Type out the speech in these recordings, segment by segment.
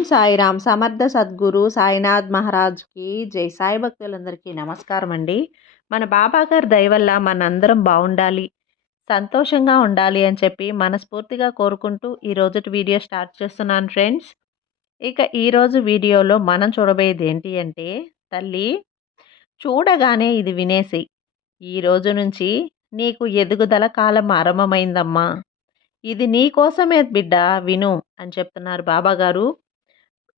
ఓం సాయిరామ్. సమర్థ సద్గురు సాయినాథ్ మహారాజ్కి జై సాయి భక్తులందరికీ నమస్కారం అండి మన బాబాగారి దయవల్ల మనందరం బాగుండాలి సంతోషంగా ఉండాలి అని చెప్పి మనస్ఫూర్తిగా కోరుకుంటూ ఈ వీడియో స్టార్ట్ చేస్తున్నాను ఫ్రెండ్స్. ఇక ఈరోజు వీడియోలో మనం చూడబోయేది ఏంటి అంటే తల్లి చూడగానే ఇది వినేసి ఈ రోజు నుంచి నీకు ఎదుగుదల కాలం ఆరంభమైందమ్మా. ఇది నీ కోసమే బిడ్డ విను అని చెప్తున్నారు బాబాగారు.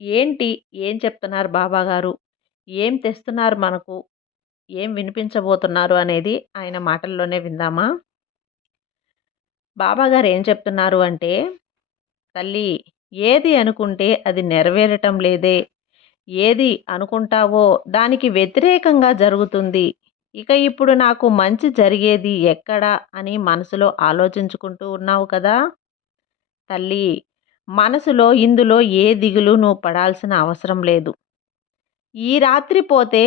ఏంటి? ఏం చెప్తున్నారు బాబాగారు? ఏం తెస్తున్నారు మనకు? ఏం వినిపించబోతున్నారు అనేది ఆయన మాటల్లోనే విందామా? బాబాగారు ఏం చెప్తున్నారు అంటే తల్లి ఏది అనుకుంటే అది నెరవేరటం లేదే. ఏది అనుకుంటావో దానికి వ్యతిరేకంగా జరుగుతుంది. ఇక ఇప్పుడు నాకు మంచి జరిగేది ఎక్కడ? అని మనసులో ఆలోచించుకుంటూ ఉన్నావు కదా? తల్లి మనసులో ఇందులో ఏ దిగులు నువ్వు పడాల్సిన అవసరం లేదు. ఈ రాత్రి పోతే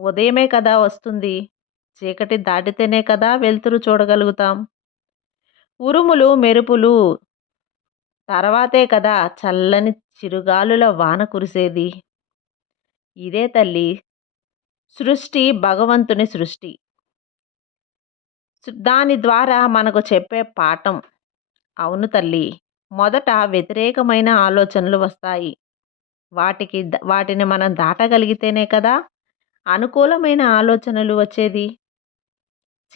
ఉదయమే కదా వస్తుంది. చీకటి దాటితేనే కదా వెలుతురు చూడగలుగుతాం. ఉరుములు మెరుపులు తర్వాతే కదా చల్లని చిరుగాలుల వాన కురిసేది. ఇదే తల్లి సృష్టి భగవంతుని సృష్టి. దాని ద్వారా మనకు చెప్పే పాఠం. అవును తల్లి మొదట వ్యతిరేకమైన ఆలోచనలు వస్తాయి. వాటికి వాటిని మనం దాటగలిగితేనే కదా అనుకూలమైన ఆలోచనలు వచ్చేది.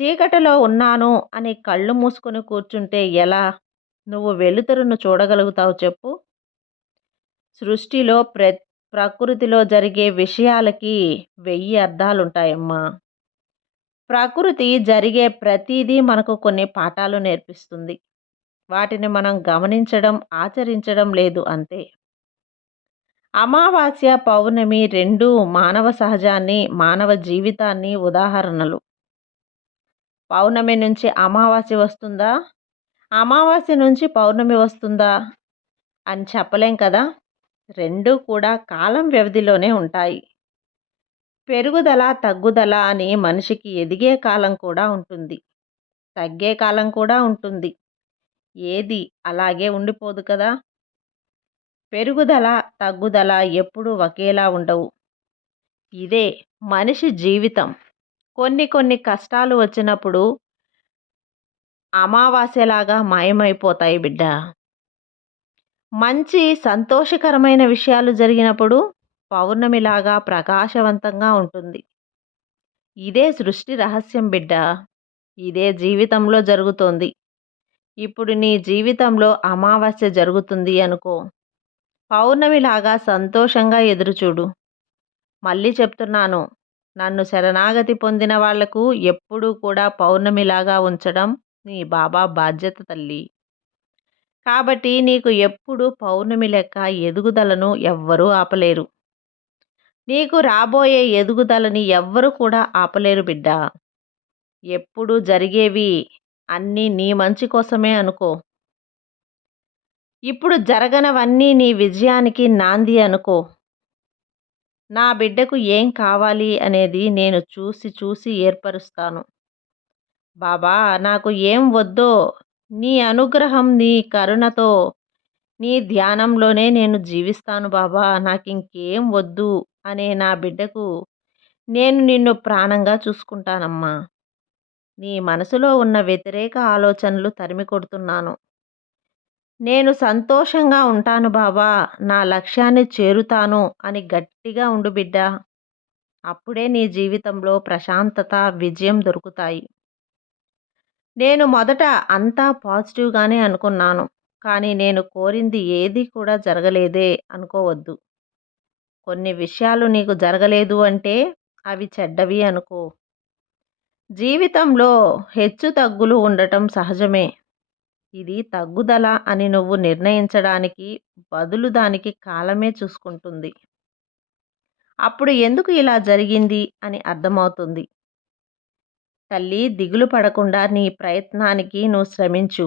చీకటిలో ఉన్నాను అని కళ్ళు మూసుకొని కూర్చుంటే ఎలా? నువ్వు వెలుతురును చూడగలుగుతావు చెప్పు. సృష్టిలో ప్ర ప్రకృతిలో జరిగే విషయాలకి వెయ్యి అర్థాలుంటాయమ్మా. ప్రకృతి జరిగే ప్రతిదీ మనకు కొన్ని పాఠాలు నేర్పిస్తుంది. వాటిని మనం గమనించడం ఆచరించడం లేదు అంతే. అమావాస్య పౌర్ణమి రెండు మానవ సహజాన్ని మానవ జీవితాన్ని ఉదాహరణలు. పౌర్ణమి నుంచి అమావాస్య వస్తుందా? అమావాస్య నుంచి పౌర్ణమి వస్తుందా? అని చెప్పలేం కదా? రెండూ కూడా కాలం వ్యవధిలోనే ఉంటాయి. పెరుగుదల తగ్గుదల అని మనిషికి ఎదిగే కాలం కూడా ఉంటుంది. తగ్గే కాలం కూడా ఉంటుంది. ఏది అలాగే ఉండిపోదు కదా! పెరుగుదల తగ్గుదల ఎప్పుడు ఒకేలా ఉండవు. ఇదే మనిషి జీవితం. కొన్ని కొన్ని కష్టాలు వచ్చినప్పుడు అమావాస్యలాగా మాయమైపోతాయి బిడ్డ. మంచి సంతోషకరమైన విషయాలు జరిగినప్పుడు పౌర్ణమిలాగా ప్రకాశవంతంగా ఉంటుంది. ఇదే సృష్టి రహస్యం బిడ్డ. ఇదే జీవితంలో జరుగుతోంది. ఇప్పుడు నీ జీవితంలో అమావాస్య జరుగుతుంది అనుకో. పౌర్ణమిలాగా సంతోషంగా ఎదురుచూడు. మళ్ళీ చెప్తున్నాను నన్ను శరణాగతి పొందిన వాళ్ళకు ఎప్పుడూ కూడా పౌర్ణమిలాగా ఉంచడం నీ బాబా బాధ్యత తల్లి. కాబట్టి నీకు ఎప్పుడు పౌర్ణమి లెక్క ఎదుగుదలను ఎవ్వరూ ఆపలేరు. నీకు రాబోయే ఎదుగుదలని ఎవ్వరు కూడా ఆపలేరు బిడ్డ. ఎప్పుడు జరిగేవి అన్నీ నీ మంచి కోసమే అనుకో. ఇప్పుడు జరగనవన్నీ నీ విజయానికి నాంది అనుకో. నా బిడ్డకు ఏం కావాలి అనేది నేను చూసి చూసి ఏర్పరుస్తాను. బాబా నాకు ఏం వద్దో నీ అనుగ్రహం నీ కరుణతో నీ ధ్యానంలోనే నేను జీవిస్తాను బాబా. నాకు ఇంకేం వద్దు అనే నా బిడ్డకు నేను నిన్ను ప్రాణంగా చూసుకుంటానమ్మా. నీ మనసులో ఉన్న వ్యతిరేక ఆలోచనలు తరిమి కొడుతున్నాను. నేను సంతోషంగా ఉంటాను బాబా నా లక్ష్యాన్ని చేరుతాను అని గట్టిగా ఉండు బిడ్డ. అప్పుడే నీ జీవితంలో ప్రశాంతత విజయం దొరుకుతాయి. నేను మొదట అంతా పాజిటివ్గానే అనుకున్నాను కానీ నేను కోరింది ఏది కూడా జరగలేదే అనుకోవద్దు. కొన్ని విషయాలు నీకు జరగలేదు అంటే అవి చెడ్డవి అనుకో. జీవితంలో హెచ్చు తగ్గులు ఉండటం సహజమే. ఇది తగ్గుదల అని నువ్వు నిర్ణయించడానికి బదులు దానికి కాలమే చూసుకుంటుంది. అప్పుడు ఎందుకు ఇలా జరిగింది అని అర్థమవుతుంది. తల్లి దిగులు పడకుండా నీ ప్రయత్నానికి నువ్వు శ్రమించు.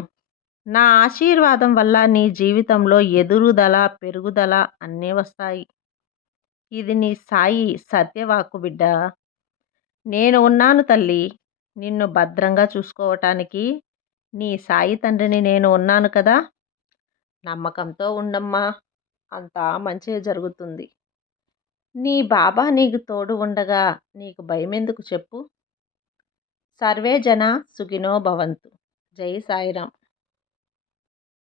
నా ఆశీర్వాదం వల్ల నీ జీవితంలో ఎదురుదల పెరుగుదల అన్నీ వస్తాయి. ఇది నీ సాయి సత్యవాకు బిడ్డ. నేను ఉన్నాను తల్లి. నిన్ను భద్రంగా చూసుకోవటానికి నీ సాయి తండ్రిని నేను ఉన్నాను కదా. నమ్మకంతో ఉండమ్మా. అంతా మంచి జరుగుతుంది. నీ బాబా నీకు తోడు ఉండగా నీకు భయమెందుకు చెప్పు? సర్వే జన సుఖినో భవంతు. జై సాయిరామ్.